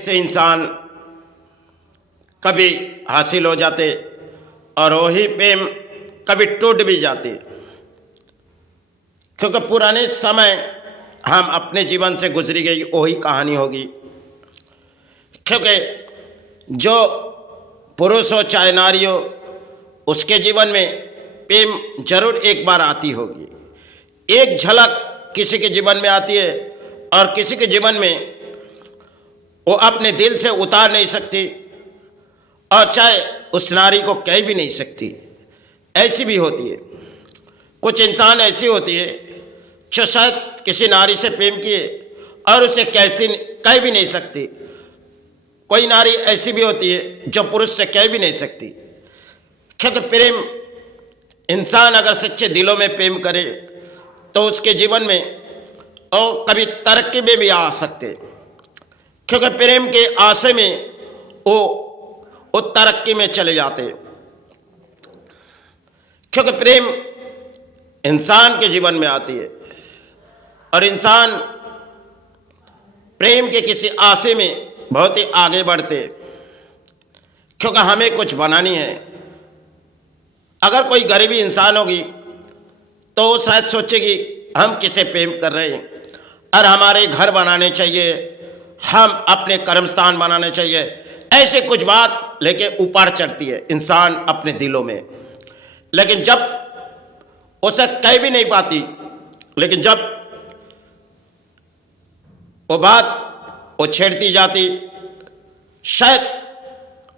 से इंसान कभी हासिल हो जाते और वही प्रेम कभी टूट भी जाते, क्योंकि पुराने समय हम अपने जीवन से गुजरी गई वही कहानी होगी। क्योंकि जो पुरुष हो चाहे नारी हो, उसके जीवन में प्रेम जरूर एक बार आती होगी। एक झलक किसी के जीवन में आती है और किसी के जीवन में वो अपने दिल से उतार नहीं सकती और चाहे उस नारी को कह भी नहीं सकती, ऐसी भी होती है। कुछ इंसान ऐसी होती है जो शायद किसी नारी से प्रेम किए और उसे कह भी नहीं सकती। कोई नारी ऐसी भी होती है जो पुरुष से कह भी नहीं सकती। क्योंकि प्रेम, इंसान अगर सच्चे दिलों में प्रेम करे तो उसके जीवन में और कभी तरक्की में भी आ सकते, क्योंकि प्रेम के आशे में वो तरक्की में चले जाते। क्योंकि प्रेम इंसान के जीवन में आती है और इंसान प्रेम के किसी आशे में बहुत ही आगे बढ़ते, क्योंकि हमें कुछ बनानी है। अगर कोई गरीबी इंसान होगी तो वो शायद सोचेगी हम किसे प्रेम कर रहे हैं और हमारे घर बनाने चाहिए, हम अपने कर्मस्थान बनाने चाहिए, ऐसे कुछ बात लेके ऊपर चढ़ती है इंसान अपने दिलों में। लेकिन जब उसे कह भी नहीं पाती, लेकिन जब वो बात वो छेड़ती जाती, शायद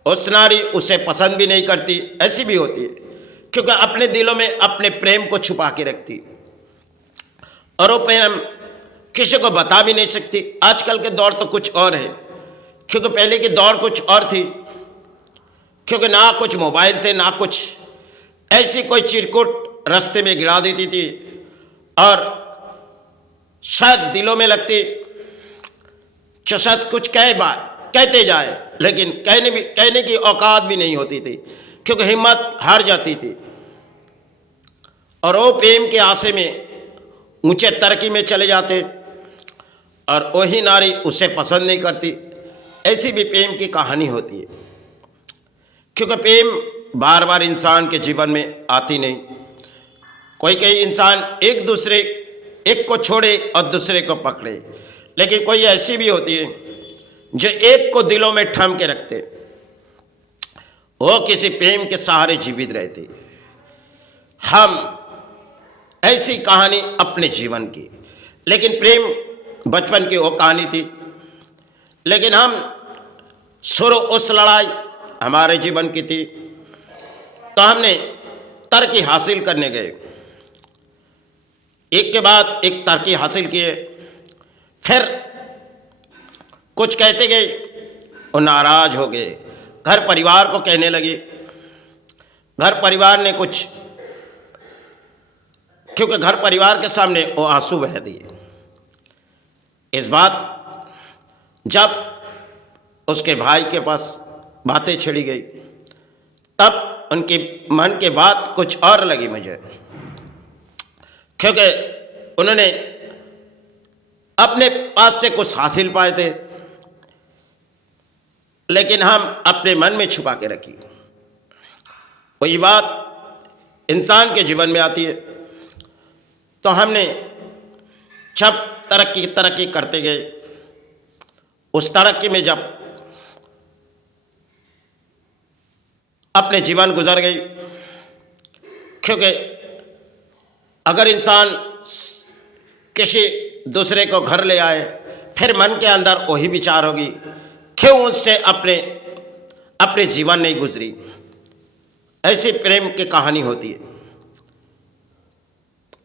उस नारी उसे पसंद भी नहीं करती, ऐसी भी होती है। क्योंकि अपने दिलों में अपने प्रेम को छुपा के रखती और वो प्रेम किसी को बता भी नहीं सकती। आजकल के दौर तो कुछ और है, क्योंकि पहले की दौर कुछ और थी। क्योंकि ना कुछ मोबाइल थे, ना कुछ ऐसी कोई चिरकुट रास्ते में गिरा देती थी और शायद दिलों में लगती जो शायद कुछ कहते जाए, लेकिन कहने की औकात भी नहीं होती थी, क्योंकि हिम्मत हार जाती थी और वो प्रेम के आशे में ऊंचे तरक्की में चले जाते और वही नारी उसे पसंद नहीं करती। ऐसी भी प्रेम की कहानी होती है, क्योंकि प्रेम बार बार इंसान के जीवन में आती नहीं। कोई इंसान एक को छोड़े और दूसरे को पकड़े, लेकिन कोई ऐसी भी होती है जो एक को दिलों में थाम के रखते, वो किसी प्रेम के सहारे जीवित रहती। हम ऐसी कहानी अपने जीवन की, लेकिन प्रेम बचपन की वो कहानी थी, लेकिन हम शुरू उस लड़ाई हमारे जीवन की थी। तो हमने तरक्की हासिल करने गए, एक के बाद एक तरक्की हासिल किए, फिर कुछ कहते गए, वो नाराज हो गए, घर परिवार को कहने लगे। घर परिवार ने कुछ, क्योंकि घर परिवार के सामने वो आंसू बह दिए। इस बात जब उसके भाई के पास बातें छिड़ी गई, तब उनके मन के बात कुछ और लगी मुझे, क्योंकि उन्होंने अपने पास से कुछ हासिल पाए थे, लेकिन हम अपने मन में छुपा के रखी। वही बात इंसान के जीवन में आती है। तो हमने जब तरक्की करते गए, उस तरक्की में जब अपने जीवन गुजर गई, क्योंकि अगर इंसान किसी दूसरे को घर ले आए, फिर मन के अंदर वही विचार होगी, क्यों उससे अपने जीवन नहीं गुजरी। ऐसी प्रेम की कहानी होती है,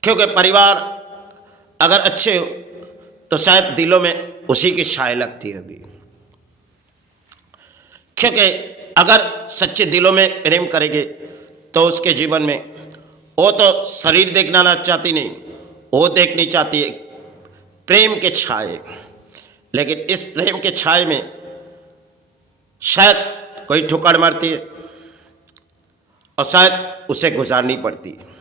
क्योंकि परिवार अगर अच्छे हो तो शायद दिलों में उसी की छाया लगती होगी। क्योंकि अगर सच्चे दिलों में प्रेम करेंगे तो उसके जीवन में वो तो शरीर देखना ना चाहती नहीं, वो देखनी चाहती है प्रेम के छाए। लेकिन इस प्रेम के छाए में शायद कोई ठुकर मारती है और शायद उसे गुजारनी पड़ती है।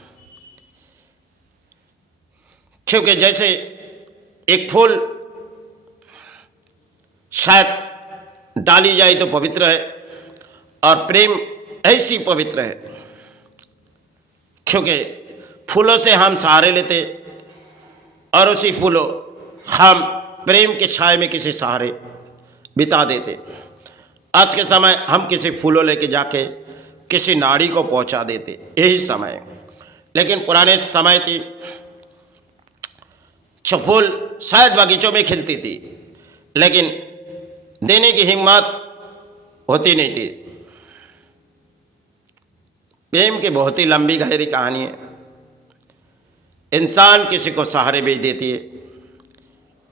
क्योंकि जैसे एक फूल शायद डाली जाए तो पवित्र है, और प्रेम ऐसी पवित्र है क्योंकि फूलों से हम सहारे लेते और उसी फूलों हम प्रेम के छाए में किसी सहारे बिता देते। आज के समय हम किसी फूलों लेके जाके किसी नाड़ी को पहुंचा देते, यही समय है। लेकिन पुराने समय थी, फूल शायद बगीचों में खिलती थी, लेकिन देने की हिम्मत होती नहीं थी। प्रेम की बहुत ही लंबी गहरी कहानी है। इंसान किसी को सहारे भेज देती है,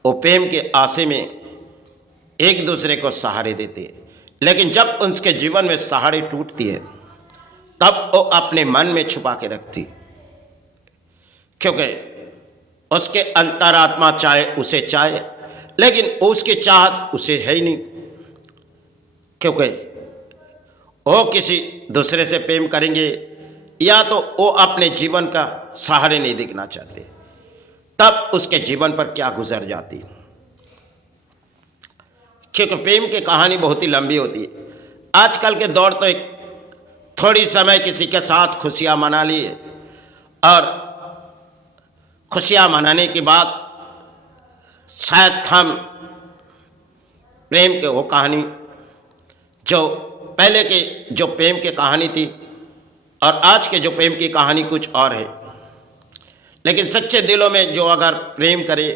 वो प्रेम के आशे में एक दूसरे को सहारे देते हैं, लेकिन जब उनके जीवन में सहारे टूटती है तब वो अपने मन में छुपा के रखती, क्योंकि उसके अंतरात्मा चाहे उसे चाहे, लेकिन उसकी चाहत उसे है ही नहीं, क्योंकि वो किसी दूसरे से प्रेम करेंगे या तो वो अपने जीवन का सहारे नहीं देखना चाहते, तब उसके जीवन पर क्या गुजर जाती। क्योंकि प्रेम की कहानी बहुत ही लंबी होती है। आजकल के दौर तो एक थोड़ी समय किसी के साथ खुशियां मना ली और खुशियां मनाने के बाद शायद हम प्रेम के वो कहानी जो पहले के जो प्रेम की कहानी थी और आज के जो प्रेम की कहानी कुछ और है। लेकिन सच्चे दिलों में जो अगर प्रेम करे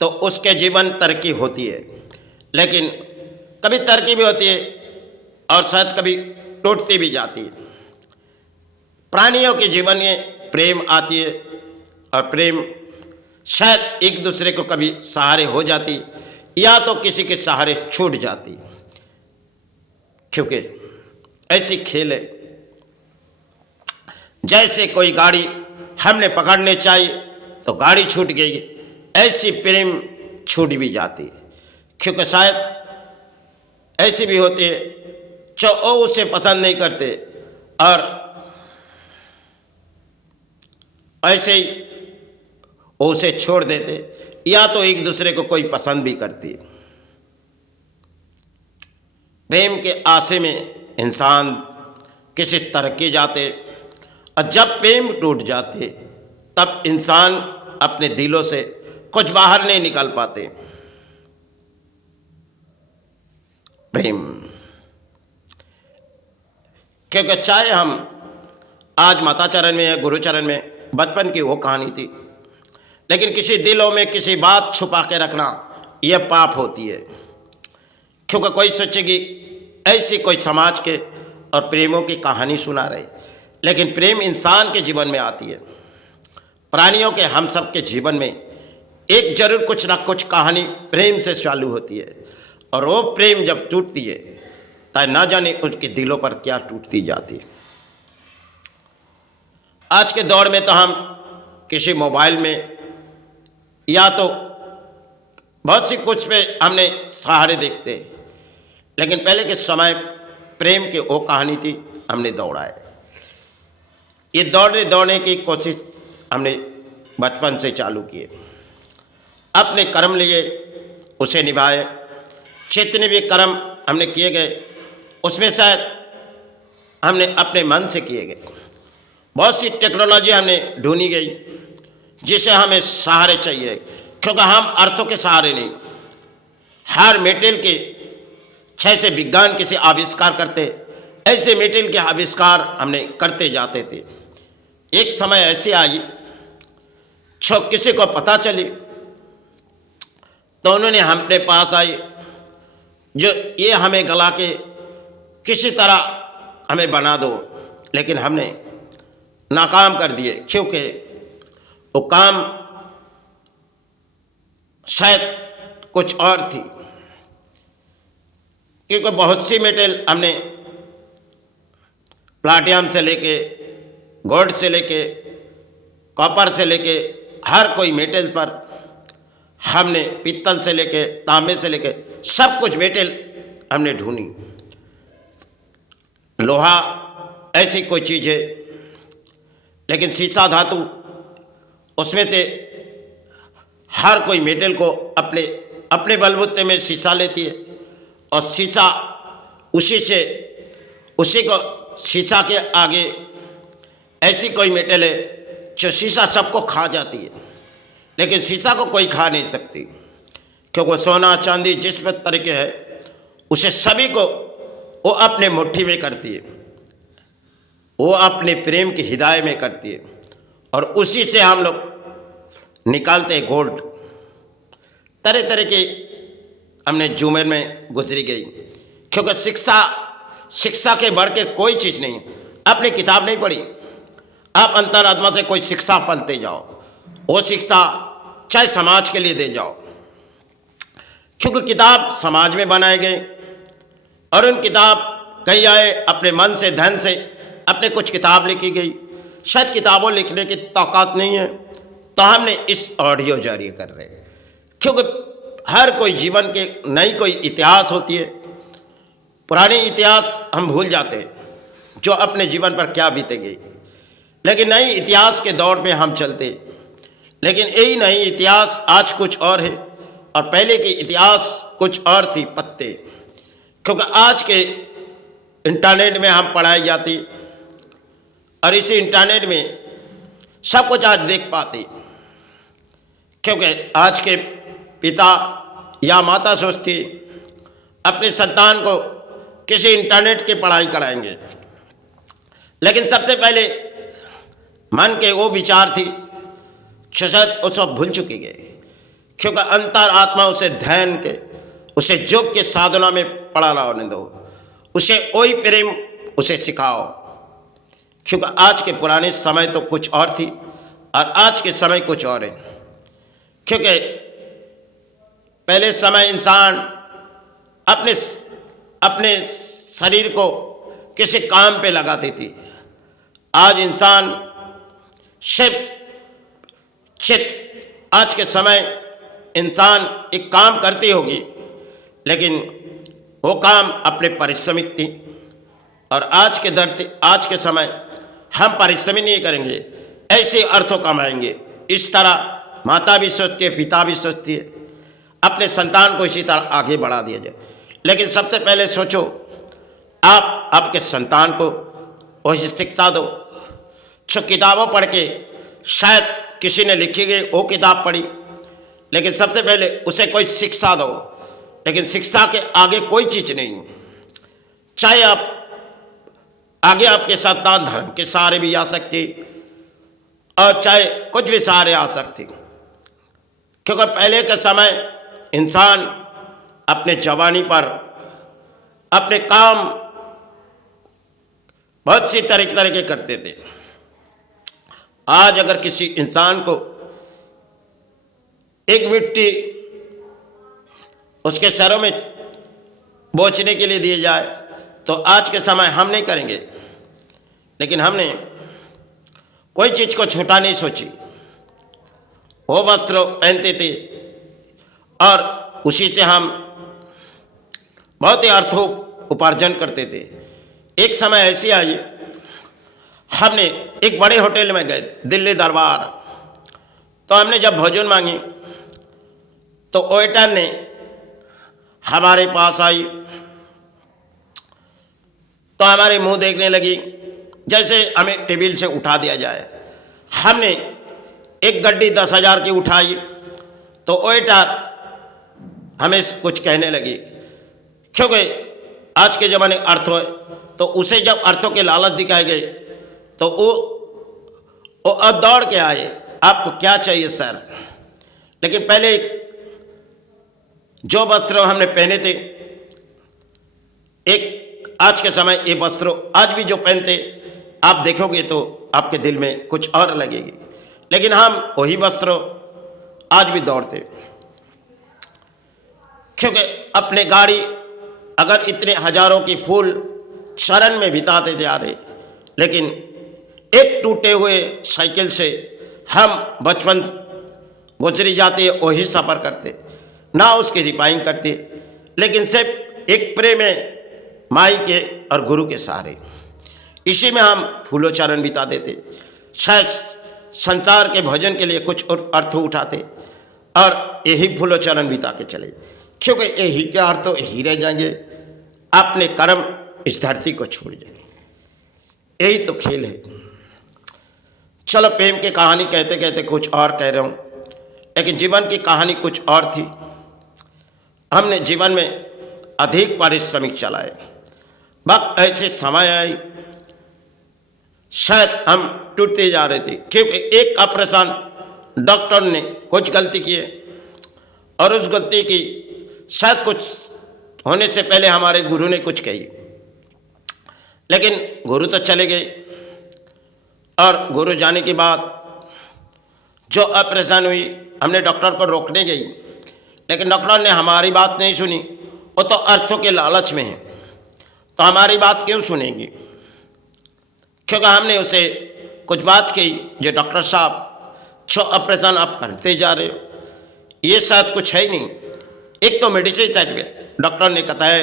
तो उसके जीवन तरक्की होती है, लेकिन कभी तरक्की भी होती है और शायद कभी टूटती भी जाती है। प्राणियों के जीवन में प्रेम आती है और प्रेम शायद एक दूसरे को कभी सहारे हो जाती या तो किसी के सहारे छूट जाती, क्योंकि ऐसी खेल है जैसे कोई गाड़ी हमने पकड़ने चाहिए तो गाड़ी छूट गई, ऐसी प्रेम छूट भी जाती है, क्योंकि शायद ऐसी भी होती है जो वो उसे पसंद नहीं करते और ऐसे ही वो उसे छोड़ देते, या तो एक दूसरे को कोई पसंद भी करती। प्रेम के आशे में इंसान किसी तरक्की जाते और जब प्रेम टूट जाते तब इंसान अपने दिलों से कुछ बाहर नहीं निकल पाते। प्रेम, क्योंकि चाहे हम आज माता चरण में या गुरु चरण में, बचपन की वो कहानी थी, लेकिन किसी दिलों में किसी बात छुपा के रखना यह पाप होती है। क्योंकि कोई सोचेगी ऐसी कोई समाज के और प्रेमों की कहानी सुना रहे, लेकिन प्रेम इंसान के जीवन में आती है। प्राणियों के हम सब के जीवन में एक जरूर कुछ ना कुछ कहानी प्रेम से चालू होती है, और वो प्रेम जब टूटती है तो ना जाने उसके दिलों पर क्या टूटती जाती है। आज के दौर में तो हम किसी मोबाइल में या तो बहुत सी कुछ पे हमने सहारे देखते, लेकिन पहले के समय प्रेम की वो कहानी थी, हमने दौड़ा है। ये दौड़ने की कोशिश हमने बचपन से चालू किए, अपने कर्म लिए उसे निभाए। जितने भी कर्म हमने किए गए उसमें शायद हमने अपने मन से किए गए। बहुत सी टेक्नोलॉजी हमने ढूंढी गई जिसे हमें सहारे चाहिए, क्योंकि हम अर्थों के सहारे नहीं, हर मेटेरियल के जैसे विज्ञान किसी आविष्कार करते ऐसे मेटेरियल के आविष्कार हमने करते जाते थे। एक समय ऐसी आई जो किसी को पता चली तो उन्होंने हमारे पास आई जो ये हमें गला के किसी तरह हमें बना दो, लेकिन हमने नाकाम कर दिए, क्योंकि वो काम शायद कुछ और थी। क्योंकि बहुत सी मेटल हमने प्लाटिनम से लेके गोल्ड से लेके कॉपर से लेके हर कोई मेटल पर हमने पीतल से लेके तांबे से लेके सब कुछ मेटल हमने ढूंढी। लोहा ऐसी कोई चीज़ है, लेकिन शीशा धातु उसमें से हर कोई मेटल को अपने अपने बलबूते में शीशा लेती है और शीशा उसी को शीशा के आगे ऐसी कोई मेटल है जो शीशा सबको खा जाती है, लेकिन शीशा को कोई खा नहीं सकती, क्योंकि सोना चांदी जिस पर तरीके है उसे सभी को वो अपने मुट्ठी में करती है, वो अपने प्रेम की हिदायत में करती है, और उसी से हम लोग निकालते हैं गोल्ड। तरह तरह की हमने जुमेर में गुजरी गई, क्योंकि शिक्षा के बढ़ के कोई चीज़ नहीं। आपने किताब नहीं पढ़ी, आप अंतरात्मा से कोई शिक्षा पढ़ते जाओ, वो शिक्षा चाहे समाज के लिए दे जाओ, क्योंकि किताब समाज में बनाए गए और उन किताब कहीं आए अपने मन से धन से अपने कुछ किताब लिखी गई। शायद किताबों लिखने की ताकत नहीं है, तो हमने इस ऑडियो जारी कर रहे हैं, क्योंकि हर कोई जीवन के नई कोई इतिहास होती है। पुरानी इतिहास हम भूल जाते हैं जो अपने जीवन पर क्या बीतेगी, लेकिन नई इतिहास के दौर में हम चलते। लेकिन यही नई इतिहास आज कुछ और है और पहले की इतिहास कुछ और थी पत्ते, क्योंकि आज के इंटरनेट में हम पढ़ाई जाती और इसी इंटरनेट में सब कुछ आज देख पाते, क्योंकि आज के पिता या माता सोचती अपने संतान को किसी इंटरनेट की पढ़ाई कराएंगे, लेकिन सबसे पहले मन के वो विचार थी शायद वो सब भूल चुकी है, क्योंकि अंतर आत्मा उसे ध्यान के उसे योग के साधना में पड़ा रहने दो, उसे वही प्रेम उसे सिखाओ, क्योंकि आज के पुराने समय तो कुछ और थी और आज के समय कुछ और है। क्योंकि पहले समय इंसान अपने शरीर को किसी काम पे लगाती थी, आज इंसान सिर्फ आज के समय इंसान एक काम करती होगी, लेकिन वो काम अपने पारिश्रमिक थी, और आज के समय हम पारिश्रमिक नहीं करेंगे, ऐसे अर्थों कमाएंगे। इस तरह माता भी सोचती है, पिता भी सोचती है, अपने संतान को इसी तरह आगे बढ़ा दिया जाए। लेकिन सबसे पहले सोचो, आप आपके संतान को वही शिक्षा दो जो किताबों पढ़ के शायद किसी ने लिखी गई वो किताब पढ़ी, लेकिन सबसे पहले उसे कोई शिक्षा दो। लेकिन शिक्षा के आगे कोई चीज़ नहीं, चाहे आप आगे आपके संतान धर्म के सहारे भी आ सकती और चाहे कुछ भी सहारे आ सकती, क्योंकि पहले के समय इंसान अपने जवानी पर अपने काम बहुत सी तरह के करते थे। आज अगर किसी इंसान को एक मिट्टी उसके सरों में बोचने के लिए दिए जाए तो आज के समय हम नहीं करेंगे, लेकिन हमने कोई चीज़ को छूटा नहीं सोची। वो वस्त्र पहनते थे और उसी से हम बहुत ही अर्थों उपार्जन करते थे। एक समय ऐसी आई, हमने एक बड़े होटल में गए, दिल्ली दरबार, तो हमने जब भोजन मांगी तो वेटर ने हमारे पास आई तो हमारे मुंह देखने लगी जैसे हमें टेबल से उठा दिया जाए। हमने एक गड्डी 10,000 की उठाई तो वेटर हमें कुछ कहने लगी, क्योंकि आज के ज़माने अर्थों है, तो उसे जब अर्थों के लालच दिखाए गए तो वो दौड़ के आए, आपको क्या चाहिए सर। लेकिन पहले जो वस्त्र हमने पहने थे, एक आज के समय ये वस्त्र आज भी जो पहनते आप देखोगे तो आपके दिल में कुछ और लगेगी, लेकिन हम वही वस्त्र आज भी दौड़ते, क्योंकि अपने गाड़ी अगर इतने हजारों की फूल शरण में बिताते जा रहे, लेकिन एक टूटे हुए साइकिल से हम बचपन गुजरी जाते, वही सफ़र करते, ना उसकी रिपाइंग करते, लेकिन सिर्फ एक प्रेम में माई के और गुरु के सहारे इसी में हम फूलो चरण बिता देते। शायद संसार के भोजन के लिए कुछ और अर्थ उठाते और यही फूलो चरण बिता के चले। क्योंकि यही के अर्थ तो यही रह जाएंगे, अपने कर्म इस धरती को छोड़ जाएंगे। यही तो खेल है। चलो प्रेम की कहानी कहते कहते कुछ और कह रहा हूँ, लेकिन जीवन की कहानी कुछ और थी। हमने जीवन में अधिक पारिश्रमिक चलाए, वक्त ऐसे समय आए शायद हम टूटते जा रहे थे, क्योंकि एक ऑपरेशन डॉक्टर ने कुछ गलती की है, और उस गलती की शायद कुछ होने से पहले हमारे गुरु ने कुछ कही, लेकिन गुरु तो चले गए, और गुरु जाने के बाद जो ऑपरेशन हुई हमने डॉक्टर को रोकने गई, लेकिन डॉक्टर ने हमारी बात नहीं सुनी। वो तो अर्थों के लालच में है, तो हमारी बात क्यों सुनेंगी? क्योंकि हमने उसे कुछ बात की, जो डॉक्टर साहब जो ऑपरेशन आप करते जा रहे हो ये शायद कुछ है ही नहीं। एक तो मेडिसिन चाहिए, डॉक्टर ने बताया,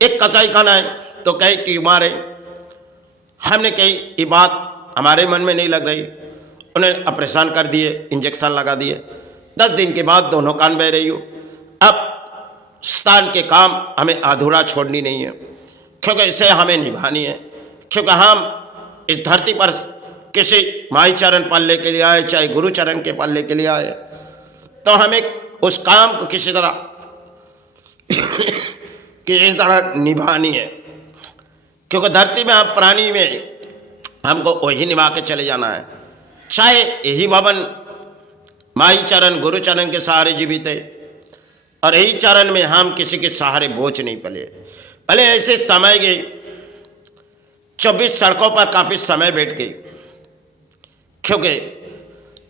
एक कसाई खाना है तो कहे कि मारे। हमने कही ये बात हमारे मन में नहीं लग रही, उन्हें ऑपरेशन कर दिए, इंजेक्शन लगा दिए। 10 दिन के बाद दोनों कान बह रही हो। अब स्थान के काम हमें अधूरा छोड़नी नहीं है, क्योंकि इसे हमें निभानी है, क्योंकि हम इस धरती पर किसी माई चरण पालने के लिए आए, चाहे गुरु चरण के पालने के लिए आए, तो हमें उस काम को किसी तरह निभानी है। क्योंकि धरती में हम प्राणी में हमको वही निभा के चले जाना है। चाहे यही भवन माई चरण गुरु चरण के सहारे जीवित है, और यही चरण में हम किसी के सहारे बोझ नहीं पले। भले ऐसे समय गए 24 सड़कों पर काफ़ी समय बैठ गई, क्योंकि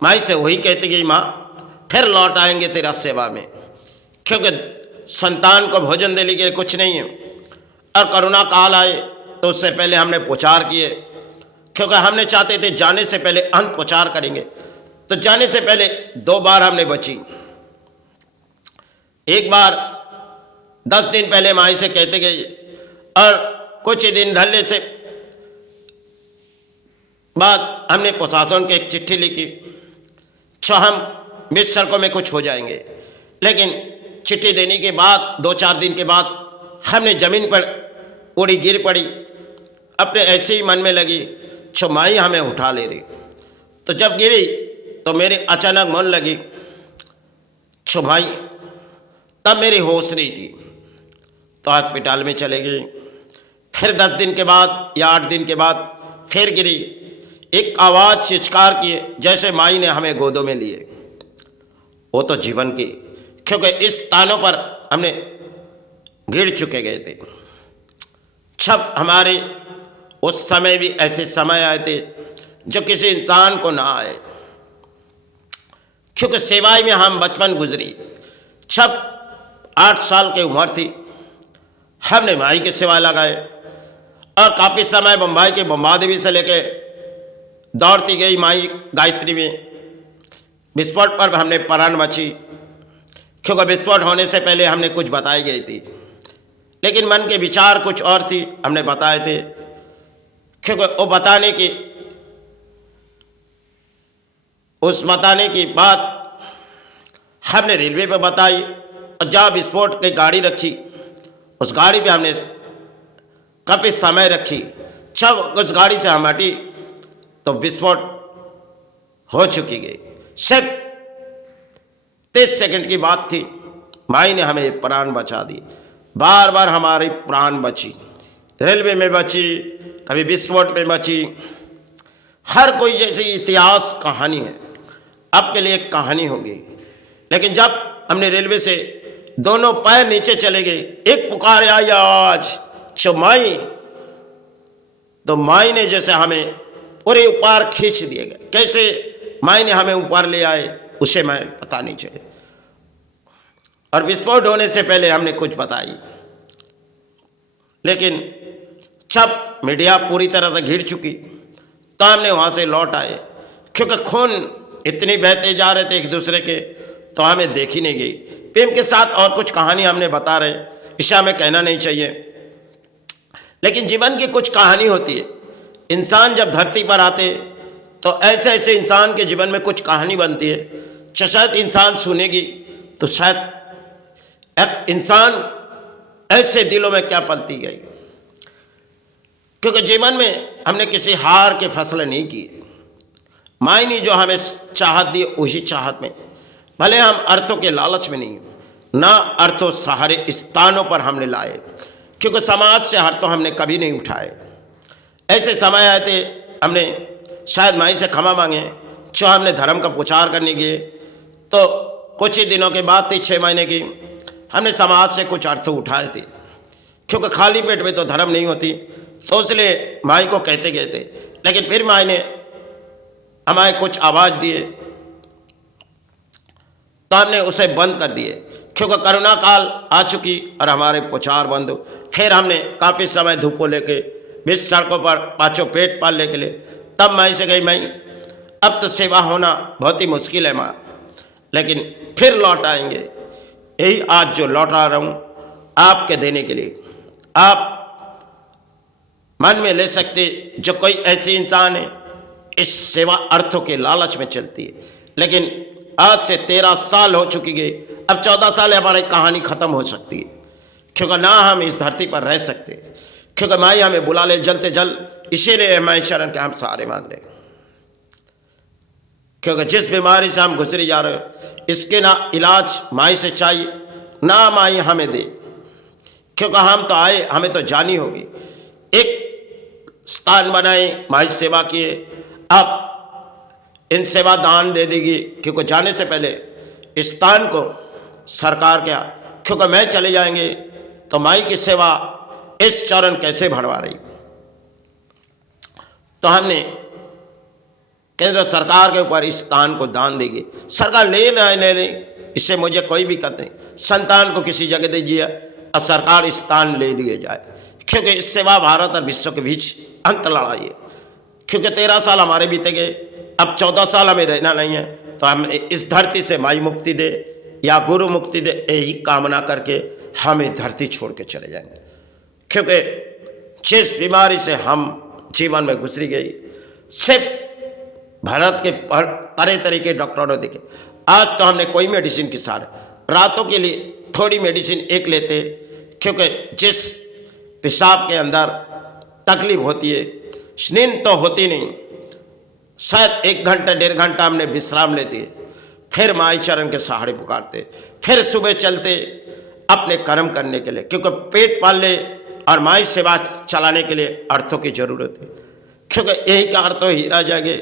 माई से वही कहती गई, माँ फिर लौट आएंगे तेरा सेवा में, क्योंकि संतान को भोजन देने के लिए कुछ नहीं है। और करुणा काल आए तो उससे पहले हमने प्रचार किए, क्योंकि हमने चाहते थे जाने से पहले अंत प्रचार करेंगे। तो जाने से पहले 2 बार हमने बची। एक बार 10 दिन पहले माई से कहते गए, और कुछ ही दिन ढलने से बाद हमने प्रशासन को एक चिट्ठी लिखी, जो हम 20 सड़कों में कुछ हो जाएंगे। लेकिन चिट्ठी देने के बाद 2-4 दिन के बाद हमने ज़मीन पर उड़ी गिर पड़ी, अपने ऐसे ही मन में लगी जो माई हमें उठा ले रही। तो जब गिरी तो मेरे अचानक मन लगी जो माई, तब मेरी होश नहीं थी, तो हॉस्पिटल में चले गई। फिर 10 दिन के बाद या 8 दिन के बाद फिर गिरी, एक आवाज़ चिৎकार किए जैसे माई ने हमें गोदों में लिए। वो तो जीवन की, क्योंकि इस स्थानों पर हमने गिर चुके गए थे। जब हमारे उस समय भी ऐसे समय आए थे जो किसी इंसान को ना आए, क्योंकि सेवाई में हम बचपन गुजरी। जब 8 साल की उम्र थी हमने माई की सेवा लगाए, और काफ़ी समय बम्बई के बम्बा देवी से लेके दौड़ती गई माई गायत्री में। विस्फोट पर हमने प्राण बची, क्योंकि विस्फोट होने से पहले हमने कुछ बताई गई थी, लेकिन मन के विचार कुछ और थी, हमने बताए थे। क्योंकि वो बताने की बात हमने रेलवे पे बताई, और जहाँ विस्फोट की गाड़ी रखी उस गाड़ी पे हमने काफ़ी समय रखी। जब उस गाड़ी से हम हटी तो विस्फोट हो चुकी गई। सिर्फ 30 सेकंड की बात थी, माई ने हमें प्राण बचा दी। बार बार हमारी प्राण बची, रेलवे में बची, कभी विस्फोट में बची। हर कोई जैसी इतिहास कहानी है, आपके लिए एक कहानी होगी। लेकिन जब हमने रेलवे से दोनों पैर नीचे चले गए, एक पुकार आई आवाज जो माई, तो माई ने जैसे हमें पूरे ऊपर खींच दिए गए। कैसे माई ने हमें ऊपर ले आए उसे मैं पता नहीं चले। और विस्फोट होने से पहले हमने कुछ बताई, लेकिन जब मीडिया पूरी तरह से घिर चुकी तो हमने वहाँ से लौट आए, क्योंकि खून इतने बहते जा रहे थे एक दूसरे के, तो हमें देखी नहीं गई। प्रेम के साथ और कुछ कहानी हमने बता रहे, इसे हमें कहना नहीं चाहिए, लेकिन जीवन की कुछ कहानी होती है। इंसान जब धरती पर आते तो ऐसे ऐसे इंसान के जीवन में कुछ कहानी बनती है, शायद इंसान सुनेगी तो शायद एक इंसान ऐसे दिलों में क्या पलती गई, क्योंकि जीवन में हमने किसी हार के फैसले नहीं किए। माई ने जो हमें चाहत दी उसी चाहत में, भले हम अर्थों के लालच में नहीं, ना अर्थों सहारे स्थानों पर हमने लाए, क्योंकि समाज से अर्थ तो हमने कभी नहीं उठाए। ऐसे समय आए थे हमने शायद माई से क्षमा मांगे, जो हमने धर्म का प्रचार करने गए तो कुछ ही दिनों के बाद थी 6 महीने की, हमने समाज से कुछ अर्थ उठाए थे, क्योंकि खाली पेट में तो धर्म नहीं होती, तो इसलिए माई को कहते गए थे। लेकिन फिर माई ने हमारे कुछ आवाज़ दिए तो हमने उसे बंद कर दिए, क्योंकि करुणा काल आ चुकी और हमारे प्रचार बंद। फिर हमने काफ़ी समय धूपों लेके बीच सड़कों पर पाँचों पेट पालने के लिए, तब माई से गई, माई अब तो सेवा होना बहुत ही मुश्किल है माँ, लेकिन फिर लौट आएंगे। यही आज जो लौट आ रहा हूँ आपके देने के लिए। आप मन में ले सकते जो कोई ऐसी इंसान है इस सेवा अर्थों के लालच में चलती है, लेकिन आज से 13 साल हो चुकी है, अब 14 साल हमारी कहानी खत्म हो सकती है, क्योंकि ना हम इस धरती पर रह सकते, क्योंकि माई हमें बुला ले जल्द से जल्द। इसीलिए माई शरण के हम सहारे मांग रहे, क्योंकि जिस बीमारी से हम गुजरी जा रहे हो इसके ना इलाज माई से चाहिए, ना माई हमें दे, क्योंकि हम तो आए, हमें तो जानी होगी। एक स्थान बनाए, माई सेवा किए, अब इन सेवा दान दे देगी, क्योंकि जाने से पहले इस स्थान को सरकार क्या, क्योंकि मैं चले जाएंगे तो माई की सेवा इस चरण कैसे भरवा रही। तो हमने केंद्र सरकार के ऊपर इस स्थान को दान देगी, सरकार ले ले, इससे मुझे कोई भी दिक्कत नहीं, संतान को किसी जगह दीजिए और सरकार इस स्थान ले लिए जाए, क्योंकि इस सेवा भारत और विश्व के बीच अंत लड़ाई है। क्योंकि 13 साल हमारे बीते गए, अब 14 साल हमें रहना नहीं है, तो हम इस धरती से माई मुक्ति दे या गुरु मुक्ति दे, यही कामना करके हम इस धरती छोड़ के चले जाएंगे। क्योंकि जिस बीमारी से हम जीवन में गुजरी गई, सिर्फ भारत के तरह तरह के डॉक्टरों ने देखे। आज तो हमने कोई मेडिसिन की सार, रातों के लिए थोड़ी मेडिसिन एक लेते, क्योंकि जिस पेशाब के अंदर तकलीफ होती है, नींद तो होती नहीं, शायद 1 घंटा 1.5 घंटा हमने विश्राम लेते, फिर माई चरण के सहारे पुकारते, फिर सुबह चलते अपने कर्म करने के लिए, क्योंकि पेट पालने और माई सेवा चलाने के लिए अर्थों की जरूरत है। क्योंकि यही का अर्थ ही रह जाएंगे,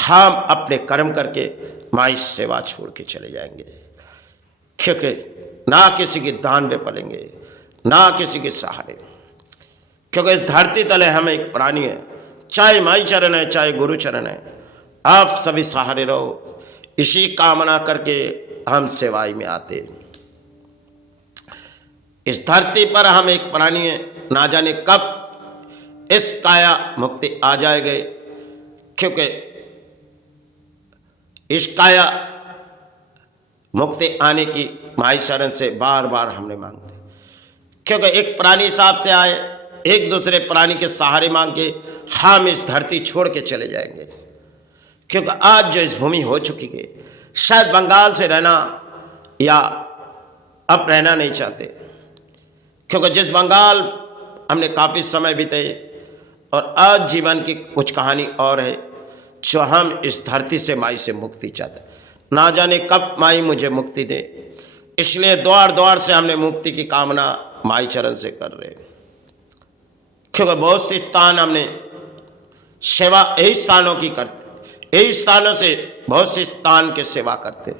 हम अपने कर्म करके माई सेवा छोड़ के चले जाएंगे, क्योंकि ना किसी के दान में पलेंगे, ना किसी के सहारे, क्योंकि इस धरती तले हम एक प्राणी है, चाहे माई चरण है चाहे गुरु चरण है, आप सभी सहारे रहो, इसी कामना करके हम सेवाई में आते। इस धरती पर हम एक प्राणी है, ना जाने कब इस काया मुक्ति आ जाएगी, क्योंकि इस काया मुक्ति आने की माई शरण से बार बार हमने मांगते, क्योंकि एक प्राणी साथ से आए, एक दूसरे प्राणी के सहारे मांग के हम इस धरती छोड़ के चले जाएंगे। क्योंकि आज जो इस भूमि हो चुकी है, शायद बंगाल से रहना या अब रहना नहीं चाहते, क्योंकि जिस बंगाल हमने काफ़ी समय बिताए और आज जीवन की कुछ कहानी और है, जो हम इस धरती से माई से मुक्ति चाहते, ना जाने कब माई मुझे मुक्ति दे, इसलिए द्वार द्वार से हमने मुक्ति की कामना माई चरण से कर रहे। क्योंकि बहुत से स्थान हमने सेवा यही स्थानों की करते, यही स्थानों से बहुत से स्थान के सेवा करते,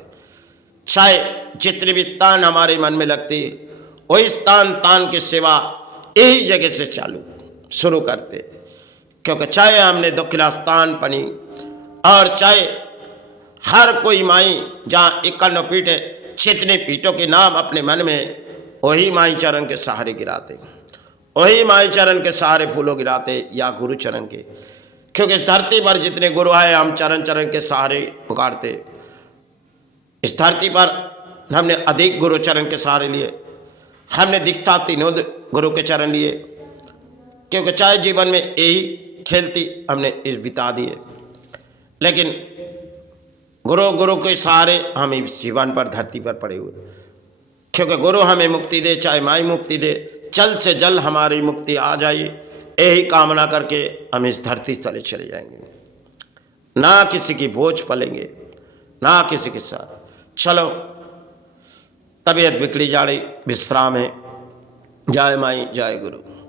चाहे जितने भी स्थान हमारे मन में लगती वही स्थान तान की सेवा यही जगह से शुरू करते। क्योंकि चाहे हमने दुखिला स्थान पनी और चाहे हर कोई माई जहाँ 51 पीठ है, जितने पीठों के नाम अपने मन में वही माई चरण के सहारे गिराते, वही माई चरण के सहारे फूलों गिराते या गुरु चरण के। क्योंकि इस धरती पर जितने गुरु आए हम चरण चरण के सहारे पुकारते। इस धरती पर हमने अधिक गुरु चरण के सहारे लिए, हमने दीक्षा तीनों गुरु के चरण लिए, क्योंकि चाहे जीवन में यही खेलती हमने इस बिता दिए, लेकिन गुरु के सहारे हम इस जीवन पर धरती पर पड़े हुए। क्योंकि गुरु हमें मुक्ति दे, चाहे माई मुक्ति दे, जल्द से जल्द हमारी मुक्ति आ जाए, यही कामना करके हम इस धरती तले चले जाएंगे। ना किसी की बोझ पलेंगे, ना किसी के साथ। चलो, तबीयत बिगड़ी जा रही, विश्राम है। जय माई, जय गुरु।